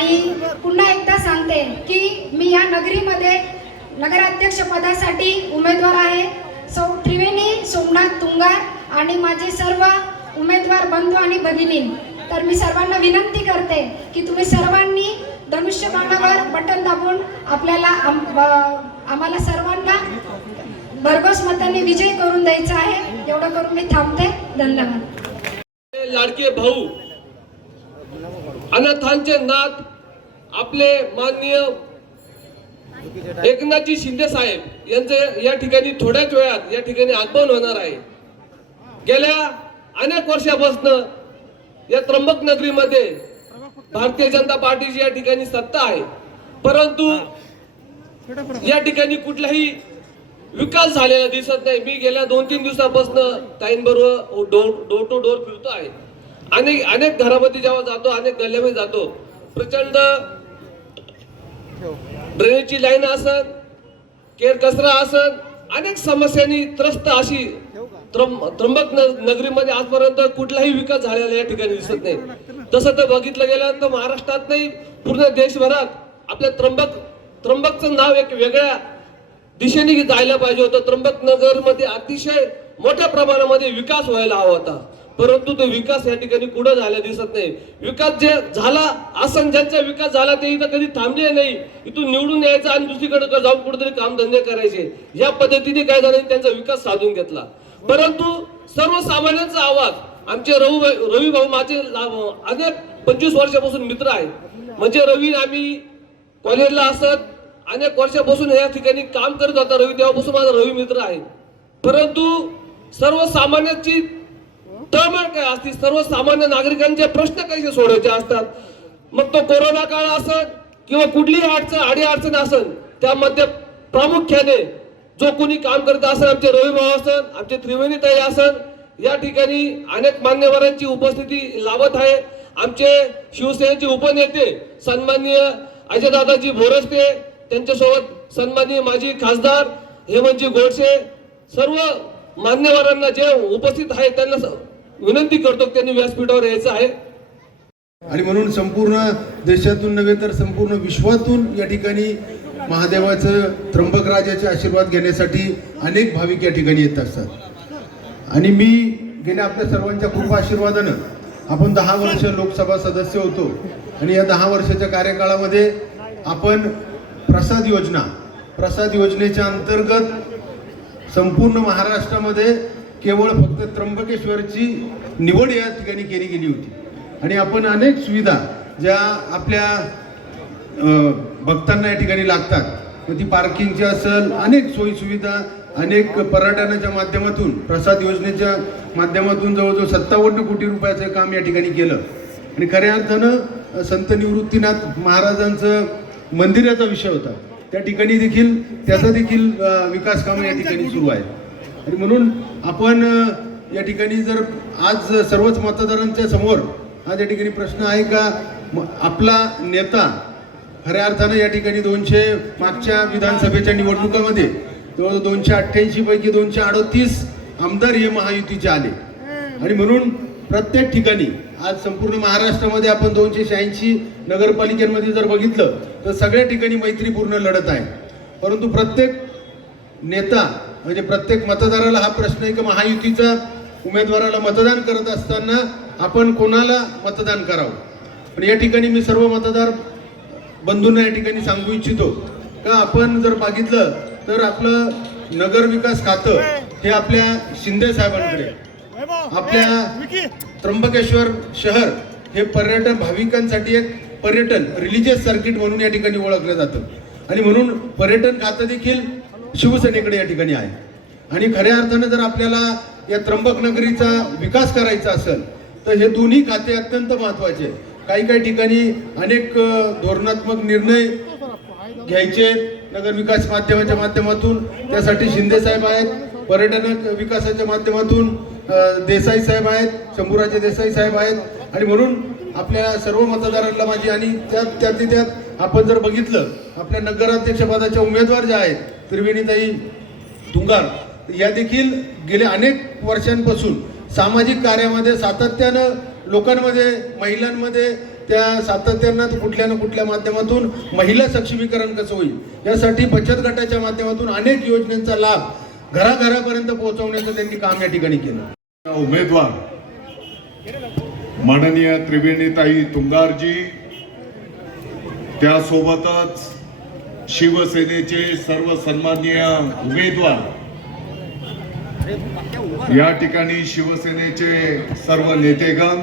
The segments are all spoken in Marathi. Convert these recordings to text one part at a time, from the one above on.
आणि पुन्हा एकदा सांगते की मी या नगरीमध्ये नगराध्यक्ष पदासाठी उमेदवार आहे। सौ त्रिवेणी सोमनाथ तुंगार आणि माझे सर्व उमेदवार बंधू आणि भगिनी, तर मी सर्वांना विनंती करते की तुम्ही सर्वांनी धनुष्यबाणावर बटन दाबून आपल्याला आम्हाला सर्वांना भरघोस मतांनी विजय करून द्यायचा आहे। एवढं करून मी थांबते। धन्यवाद। लाडके भाऊ अनाथांचे नाथ आपले माननीय एकनाथजी शिंदे साहेब यांचे या ठिकाणी थोड्याच वेळात या ठिकाणी आगमन होणार आहे। गेल्या अनेक वर्षापासून या त्र्यंबक नगरीमध्ये भारतीय जनता पार्टीची या ठिकाणी सत्ता आहे, परंतु या ठिकाणी कुठलाही विकास झालेला दिसत नाही। मी गेल्या 2-3 दिवसापासून ताईंबरोबर डोर टू डोर फिरतो आहे। अनेक घरामध्ये जेव्हा जातो, अनेक गल्ल्यामध्ये जातो, प्रचंड ड्रेनेजची लाईन असन, केर कचरा असन, अनेक समस्यांनी त्रस्त अशी त्र्यंबक नगरीमध्ये आजपर्यंत कुठलाही विकास झालेला या ठिकाणी दिसत नाही। तसं तर बघितलं गेलं तर महाराष्ट्रात नाही, पूर्ण देशभरात आपल्या त्र्यंबकचं नाव एक वेगळ्या दिशेने जायला पाहिजे होतं। त्र्यंबक नगर मध्ये अतिशय मोठ्या प्रमाणामध्ये विकास व्हायला हवा होता, परंतु तो विकास या ठिकाणी कुठं झाला दिसत नाही। विकास जे झाला असं, ज्यांचा विकास झाला ते इथं कधी थांबले नाही, इथून निवडून यायचं आणि दुसरीकडे जाऊन कुठेतरी काम धंदे करायचे, या पद्धतीने काय झालं त्यांचा विकास साधून घेतला। परंतु सर्वसामान्यांचा आवाज आमचे रवी भाऊ माझे अनेक 25 वर्षापासून मित्र आहेत। म्हणजे रवी आम्ही कॉलेजला असत अनेक वर्षापासून या ठिकाणी काम करत होता रवी, तेव्हापासून माझा रवी मित्र आहे। परंतु सर्वसामान्यांची तळमळ काय असते, सर्वसामान्य नागरिकांचे प्रश्न कसे सोडवायचे असतात, मग तो कोरोना काळ असेल किंवा कुठलीही अडचण असेल, त्यामध्ये प्रामुख्याने जो कोणी काम करत असेल, आमचे रवी भाऊ असेल, आमचे त्रिवेणी ताई असेल, या ठिकाणी अनेक मान्यवरांची उपस्थिती लाभत आहे। आमचे शिवसेनेचे उपनेते सन्माननीय अजयदादाजी बोरस्ते, त्यांच्यासोबत सन्माननीय माजी खासदार हेमंतजी गोडसे, सर्व मान्यवरांना जे उपस्थित आहेत त्यांना विनंती करतो त्यांनी व्यासपीठावर यायचं आहे। आणि म्हणून संपूर्ण देशातून नव्हे तर संपूर्ण विश्वातून या ठिकाणी महादेवाचं त्र्यंबक राजाचे आशीर्वाद घेण्यासाठी अनेक भाविक या ठिकाणी येत असतात। आणि मी गेल्या आपल्या सर्वांच्या कृपा आशीर्वादानं आपण 10 वर्ष लोकसभा सदस्य होतो आणि या 10 वर्षाच्या कार्यकाळामध्ये आपण प्रसाद योजनेच्या अंतर्गत संपूर्ण महाराष्ट्रामध्ये केवळ फक्त त्र्यंबकेश्वरची निवड या ठिकाणी केली गेली होती आणि आपण अनेक सुविधा ज्या आपल्या भक्तांना या ठिकाणी लागतात, ती पार्किंगची असेल, अनेक सोयी सुविधा, अनेक पर्यटनाच्या माध्यमातून प्रसाद योजनेच्या माध्यमातून जवळजवळ 57 कोटी रुपयाचं काम या ठिकाणी केलं। आणि खऱ्या अर्थानं संत निवृत्तीनाथ महाराजांचं मंदिराचा विषय होता, त्या ठिकाणी देखील त्याचा देखील विकास काम या ठिकाणी सुरू आहे। आणि म्हणून आपण या ठिकाणी जर आज सर्वच मतदारांच्या समोर आज या ठिकाणी प्रश्न आहे का, आपला नेता खऱ्या अर्थानं या ठिकाणी मागच्या विधानसभेच्या निवडणुकामध्ये जवळ 288 पैकी 238 आमदार हे महायुतीचे आले। आणि म्हणून प्रत्येक ठिकाणी आज संपूर्ण महाराष्ट्रामध्ये आपण 286 नगरपालिकांमध्ये जर बघितलं तर सगळ्या ठिकाणी मैत्रीपूर्ण लढत आहे। परंतु प्रत्येक नेता म्हणजे प्रत्येक मतदाराला हा प्रश्न आहे की महायुतीचा उमेदवाराला मतदान करत असताना आपण कोणाला मतदान करावं। पण या ठिकाणी मी सर्व मतदार बंधूंना या ठिकाणी सांगू इच्छितो का आपण जर बघितलं तर आपलं नगर विकास खातं हे आपल्या शिंदे साहेबांकडे, आपल्या त्र्यंबकेश्वर शहर हे पर्यटन भाविकांसाठी एक पर्यटन रिलीजियस सर्किट म्हणून या ठिकाणी ओळखलं जातं आणि म्हणून पर्यटन खातं देखील शिवसेनेकडे या ठिकाणी आहे। आणि खऱ्या अर्थानं जर आपल्याला या त्र्यंबक नगरीचा विकास करायचा असेल तर हे दोन्ही खाते अत्यंत महत्त्वाचे। काही ठिकाणी अनेक धोरणात्मक निर्णय घ्यायचे नगर विकास माध्यमातून, त्यासाठी शिंदे साहेब आहेत, पर्यटन विकासाच्या माध्यमातून देसाई साहेब आहेत, शंभूराजे देसाई साहेब आहेत। आणि म्हणून आपल्या सर्व मतदारांना माझी आणि त्यात आपण जर बघितलं आपल्या नगराध्यक्ष पदाच्या उमेदवार ज्या आहेत त्रिवेणीताई तुंगार, या देखील गेल्या अनेक वर्षांपासून सामाजिक कार्यामध्ये सातत्यानं लोकांमध्ये, महिलांमध्ये त्या सातत्यानं कुठल्या ना कुठल्या माध्यमातून महिला सक्षमीकरण कसं होईल यासाठी बचत गटाच्या माध्यमातून अनेक योजनांचा लाभ घराघरापर्यंत पोहोचवण्याचं त्यांनी काम या ठिकाणी केलं. उमेदवार माननीय त्रिवेणीताई तुंगारजी, त्यासोबतच शिवसेनेचे सर्व सन्माननीय उमेदवार, या ठिकाणी शिवसेनेचे सर्व नेतेगण,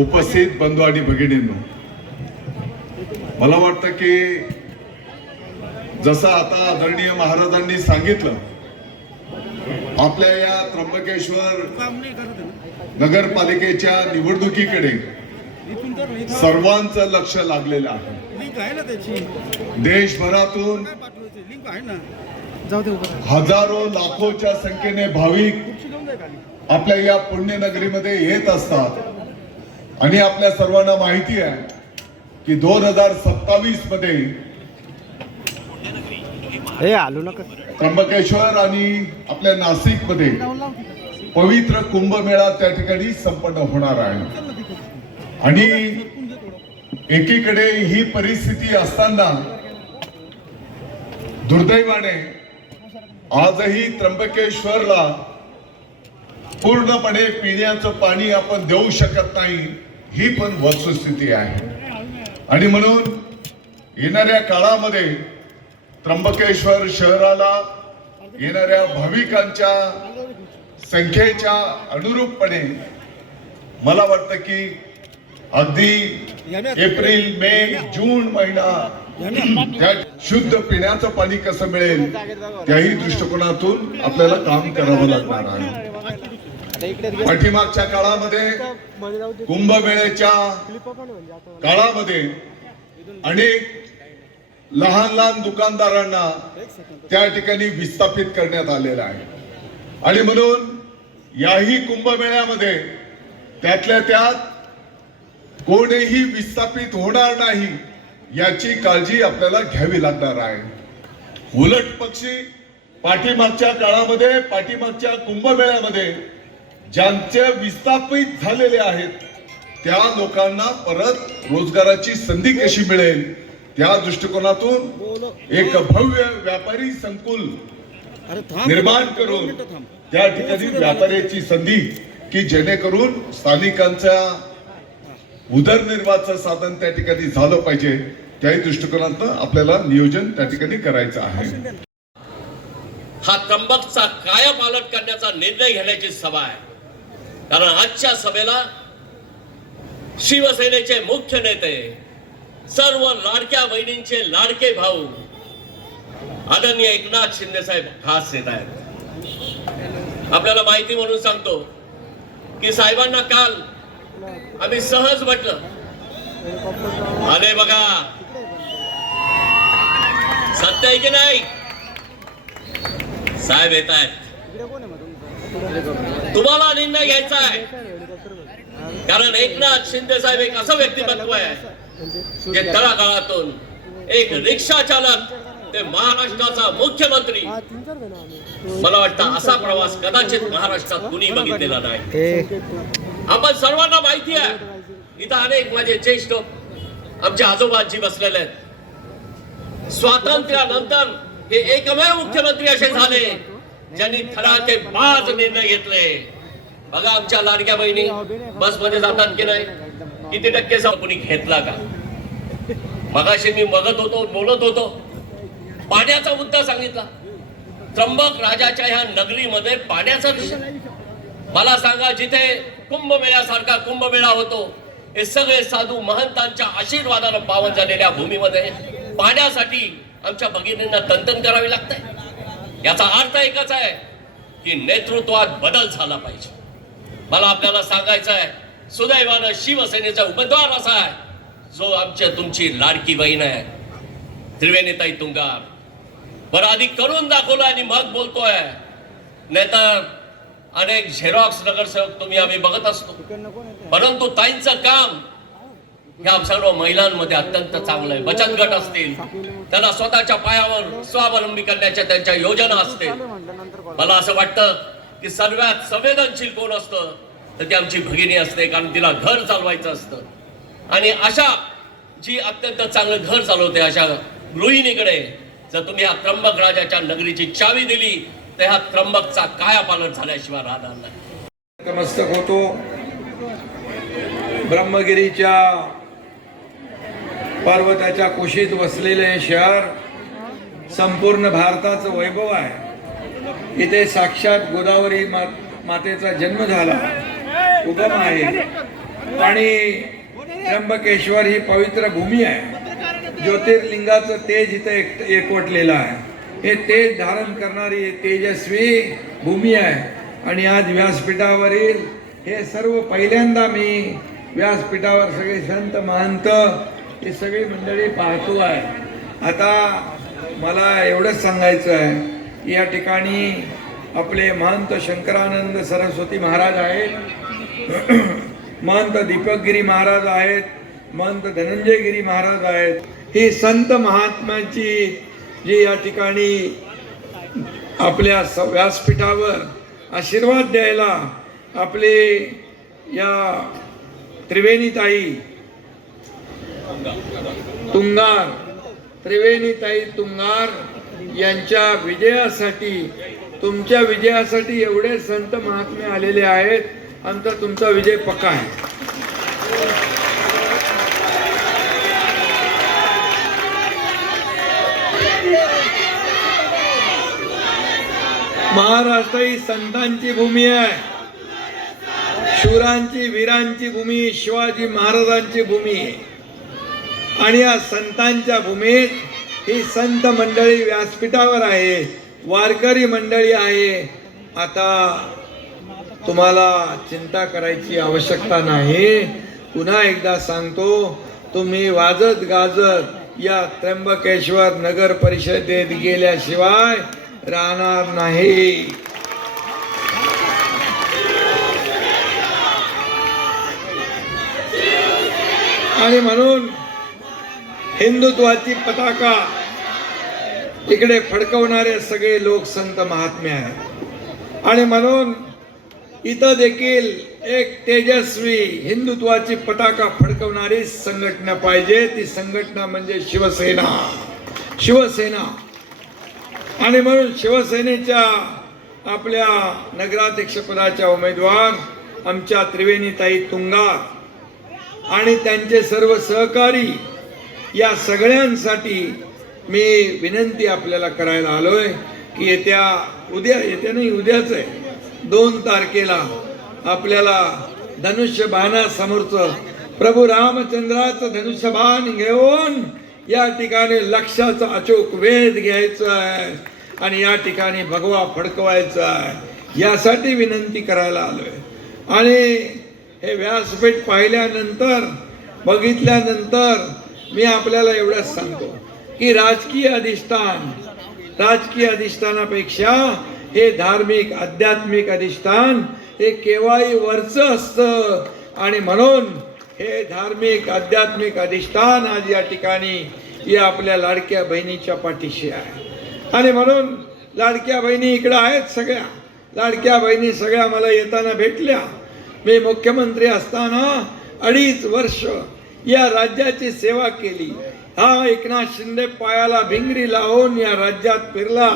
उपस्थित बंधू आणि भगिनींनो, मला वाटतं की जसं आता आदरणीय महाराजांनी सांगितलं, आपल्या या त्र्यंबकेश्वर नगरपालिकेच्या निवडणुकीकडे सर्वांचं लक्ष लागलेलं आहे. देशभरातून हजारो लाखोच्या संख्येने भाविक आपल्या या पुण्यनगरीमध्ये येत असतात आणि आपल्या सर्वांना माहिती आहे की 2027 मध्ये त्र्यंबकेश्वर आणि आपल्या नाशिक मध्ये पवित्र कुंभमेळा त्या ठिकाणी संपन्न होणार आहे. आणि एकीकडे ही परिस्थिती असताना दुर्दैवाने आजही त्र्यंबकेश्वरला पूर्णपणे पिण्याचं पाणी आपण देऊ शकत नाही, ही पण वस्तुस्थिती आहे. आणि म्हणून येणाऱ्या काळामध्ये त्र्यंबकेश्वर शहराला येणाऱ्या भाविकांच्या संख्येच्या अनुरूपपणे मला वाटतं की अगदी एप्रिल, मे, जून महिना त्या शुद्ध पिण्याचं पाणी कसं मिळेल त्याही दृष्टिकोनातून आपल्याला काम करावं लागणार आहे. पाठीमागच्या काळामध्ये कुंभमेळ्याच्या काळामध्ये अनेक लहान लहान दुकानदारांना त्या ठिकाणी विस्थापित करण्यात आलेलं आहे. आणि म्हणून याही कुंभमेळ्यामध्ये त्यातल्या त्यात कोणीही विस्थापित होणार नाही याची काळजी आपल्याला घ्यावी लागणार आहे. उलट पक्षी पाठीमागच्या काळामध्ये, पाठीमागच्या कुंभमेळ्यामध्ये ज्यांचे विस्थापित झालेले आहेत त्या लोकांना परत रोजगाराची संधी कशी मिळेल त्या दृष्टिकोनातून एक भव्य व्यापारी संकुल निर्माण करून त्या ठिकाणी व्यापाऱ्याची संधी की जेणेकरून स्थानिकांच्या उदरनिर्वाहाचं साधन त्या ठिकाणी झालं पाहिजे, त्याही दृष्टिकोनातून आपल्याला नियोजन त्या ठिकाणी करायचं आहे. हा त्र्यंबकचा कायापालट करण्याचा निर्णय घेण्याची सभा आहे. कारण आजच्या सभेला शिवसेनेचे मुख्य नेते, सर्व लाडक्या बहिणींचे लाडके भाऊ आदरणीय एकनाथ शिंदे साहेब खास येत आहेत. आपल्याला माहिती म्हणून सांगतो की साहेबांना काल आम्ही सहज म्हटलं, आले बघा, सत्य आहे की नाही, साहेब येत आहेत, तुम्हाला निर्णय घ्यायचा आहे. कारण एकनाथ शिंदे साहेब एक असं व्यक्तिमत्व आहे जे तळागाळातून एक रिक्षा चालक ते महाराष्ट्राचा मुख्यमंत्री, मला वाटतं असा प्रवास कदाचित महाराष्ट्रात कुणी बघितलेला नाही. आपण सर्वांना माहिती आहे, इथं अनेक माझे ज्येष्ठ आमचे आजोबाजी बसलेले आहेत. स्वातंत्र्यानंतर हे एकमेव मुख्यमंत्री असे झाले ज्यांनी थराके बाज निर्णय घेतले. बघा आमच्या लाडक्या बहिणी बसमध्ये जातात की नाही, किती टक्के कोणी घेतला का? मगाशी मी बोलत होतो पाण्याचा मुद्दा सांगितला. त्र्यंबक राजाच्या ह्या नगरीमध्ये पाण्याचा विषय, मला सांगा, जिथे कुंभमेळ्यासारखा कुंभमेळा होतो, हे सगळे साधू महंतांच्या आशीर्वादानं पावन झालेल्या भूमीमध्ये पाण्यासाठी आमच्या भगिनींना तंतन करावी लागते. याचा अर्थ एकच आहे की नेतृत्वात बदल झाला पाहिजे. मला आपल्याला सांगायचं आहे, सुदैवानं शिवसेनेचा उमेदवार असा आहे जो आमच्या तुमची लाडकी बहीण आहे, त्रिवेणीताई तुंगार. बरं आधी करून दाखवलं आणि मग बोलतोय, नाहीतर अनेक झेरॉक्स नगरसेवक तुम्ही आम्ही बघत असतो, परंतु ताईंचं काम ह्या सर्व महिलांमध्ये अत्यंत चांगलं आहे. बचत गट असतील, त्यांना स्वतःच्या पायावर स्वावलंबी करण्याच्या त्यांच्या योजना असतील. मला असं वाटतं की सर्वात संवेदनशील कोण असतं तर ती आमची भगिनी असते, कारण तिला घर चालवायचं असतं. आणि अशा जी अत्यंत चांगलं घर चालवते अशा गृहिणीकडे जर तुम्ही ह्या त्र्यंबक राजाच्या नगरीची चावी दिली तर ह्या त्र्यंबकचा कायापालट झाल्याशिवाय राहणार नाही. नतमस्तक होतो. ब्रह्मगिरीच्या पर्वताच्या कुशीत वसलेले हे शहर संपूर्ण भारताचं वैभव आहे. इथे साक्षात गोदावरी मातेचा जन्म झाला, उगम आहे. आणि त्र्यंबकेश्वर ही पवित्र भूमी आहे. ज्योतिर्लिंगाचं तेज इथे एकवटलेलं आहे. हे तेज धारण करणारी तेजस्वी भूमी आहे. आणि आज व्यासपीठावरील हे सर्व पहिल्यांदा मी व्यासपीठावर सगळे संत महंत ही सगळी मंडळी पाहतो आहे. आता मला एवढंच सांगायचं आहे की या ठिकाणी आपले महंत शंकरानंद सरस्वती महाराज आहेत, महंत दीपकगिरी महाराज आहेत, महंत धनंजयगिरी महाराज आहेत. ही संत महात्म्यांची जी या ठिकाणी आपल्या व्यासपीठावर आशीर्वाद द्यायला आपले या त्रिवेणीताई तुंगार, त्रिवेणीताई तुंगार यांच्या विजयासाठी, तुमच्या विजयासाठी एवढे संत महात्मे आलेले आहेत. आमचा तुमचा विजय पक्का आहे. महाराष्ट्र ही संतांची भूमी आहे, शूरांची वीरांची भूमी, शिवाजी महाराजांची भूमी आहे. आणि या संतांच्या भूमीत ही संत मंडळी व्यासपीठावर आहे, वारकरी मंडळी आहे. आता तुम्हाला चिंता करायची आवश्यकता नाही. पुन्हा एकदा सांगतो, तुम्ही वाजत गाजत या त्र्यंबकेश्वर नगर परिषदेत गेल्याशिवाय राहणार नाही. आणि म्हणून हिंदुत्वाची पताका इकडे फडकवणारे सगळे लोक संत महात्मे आहेत. आणि म्हणून इथं देखील एक तेजस्वी हिंदुत्वाची पताका फडकवणारी संघटना पाहिजे. ती संघटना म्हणजे शिवसेना. शिवसेना. आणि म्हणून शिवसेनेच्या आपल्या नगराध्यक्षपदाच्या उमेदवार आमच्या त्रिवेणीताई तुंगार आणि त्यांचे सर्व सहकारी, या सगळ्यांसाठी मी विनंती आपल्याला करायला आलोय की येत्या नाही उद्याच आहे 2 तारखेला आपल्याला धनुष्यबाणासमोरचं प्रभू रामचंद्राचं धनुष्यबाण घेऊन या ठिकाणी लक्षाचा अचूक वेध घ्यायचा आहे आणि या ठिकाणी भगवा फडकवायचा आहे. यासाठी विनंती करायला आलोय. आणि हे व्यासपीठ पाहिल्यानंतर, बघितल्यानंतर मी आपल्याला एवढंच सांगतो की राजकीय अधिष्ठानापेक्षा हे धार्मिक आध्यात्मिक अधिष्ठान हे केव्हाही वरचं असतं. आणि म्हणून हे धार्मिक आध्यात्मिक अधिष्ठान आज या ठिकाणी या आपल्या लाडक्या बहिणीच्या पाठीशी आहे. आणि म्हणून लाडक्या बहिणी इकडं आहेत. सगळ्या लाडक्या बहिणी सगळ्या मला येताना भेटल्या. मी मुख्यमंत्री असताना 2.5 वर्ष या राज्याची सेवा केली. हा एकनाथ शिंदे पायाला भिंगरी लावून या राज्यात फिरला,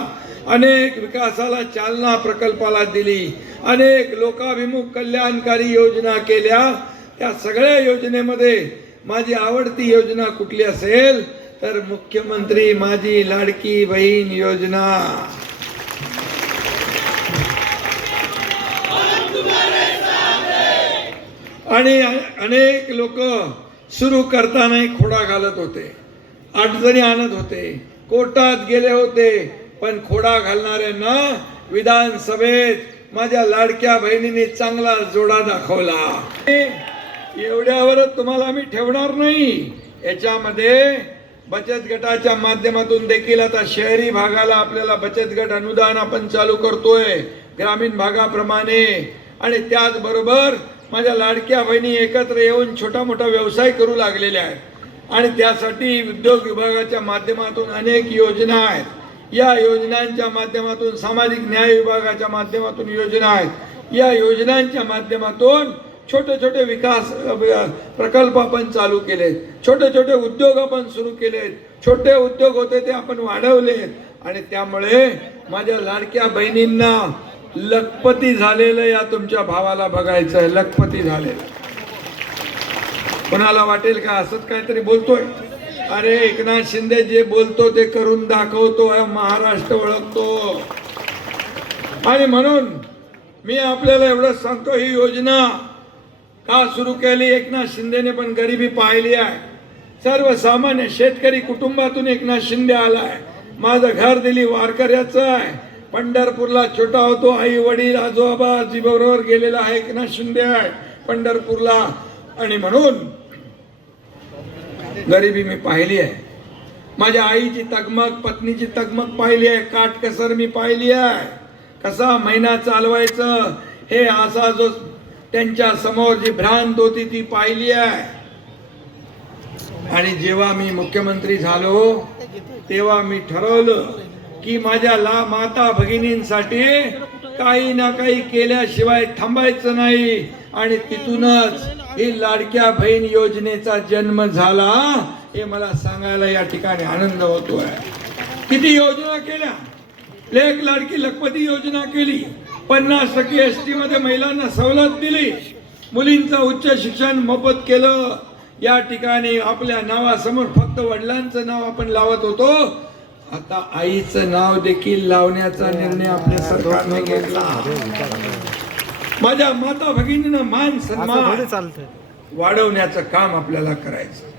अनेक विकासाला चालना प्रकल्पाला दिली, अनेक लोकाभिमुख कल्याणकारी योजना केल्या. त्या सगळ्या योजनेमध्ये माझी आवडती योजना कुठली असेल तर मुख्यमंत्री माझी लाडकी बहीण योजना. आणि अनेक लोक सुरू करताना खोडा घालत होते, अडचणी आणत होते, कोर्टात गेले होते. पण खोडा घालणाऱ्यांना विधानसभेत माझ्या लाडक्या बहिणीने चांगला जोडा दाखवला. एवढ्यावरच तुम्हाला मी ठेवणार नाही. याच्यामध्ये बचत गटाच्या माध्यमातून देखील आता शहरी भागाला आपल्याला बचत गट अनुदान आपण चालू करतोय ग्रामीण भागाप्रमाणे. आणि त्याचबरोबर माझ्या लाडक्या बहिणी एकत्र येऊन छोटा मोठा व्यवसाय करू लागलेल्या आहेत. आणि त्यासाठी उद्योग विभागाच्या माध्यमातून अनेक योजना आहेत. या योजनांच्या माध्यमातून सामाजिक न्याय विभागाच्या माध्यमातून योजना आहेत. या योजनांच्या माध्यमातून छोटे छोटे विकास प्रकल्प आपण चालू केलेत, छोटे छोटे उद्योग आपण सुरू केलेत, छोटे उद्योग होते ते आपण वाढवलेत आणि त्यामुळे माझ्या लाडक्या बहिणींना लखपती झालेलं या तुमच्या भावाला बघायचं आहे, लखपती झालेलं. कोणाला वाटेल का असंच काहीतरी बोलतोय? अरे एकनाथ शिंदे जे बोलतो ते करून दाखवतो, महाराष्ट्र ओळखतो. आणि म्हणून मी आपल्याला एवढंच सांगतो, ही योजना का सुरू केली? एकनाथ शिंदेने पण गरिबी पाहिली आहे. सर्वसामान्य शेतकरी कुटुंबातून एकनाथ शिंदे आलाय. माझं घर दिली वारकऱ्याचं आहे. पंढरपूरला छोटा होतो, आई वडील आजोबा बरोबर गेलेला आहे एकनाथ शिंदे आहे पंढरपूरला. आणि म्हणून गरिबी मी पाहिली आहे. माझ्या आईची तगमग, पत्नीची तगमग पाहिली आहे, काटकसर मी पाहिली आहे. कसा महिना चालवायचं हे असा जो त्यांच्या समोर जी भ्रांत होती ती पाहिली आहे. आणि जेव्हा मी मुख्यमंत्री झालो तेव्हा मी ठरवलं की माझ्या माता भगिनींसाठी काही ना काही केल्याशिवाय थांबायचं नाही. आणि तिथूनच ही लाडक्या बहीण योजनेचा जन्म झाला. हे मला सांगायला या ठिकाणी आनंद होतोय. किती योजना केल्या? लेक लाडकी लखपती योजना केली, 50% ST मध्ये महिलांना सवलत दिली, मुलींचं उच्च शिक्षण मोफत केलं. या ठिकाणी आपल्या नावासमोर फक्त वडिलांचं नाव आपण लावत होतो, आता आईचं नाव देखील लावण्याचा निर्णय आपल्या सरकारने घेतला. माझ्या माता भगिनींना मान सन्मान वाढवण्याचं काम आपल्याला करायचं.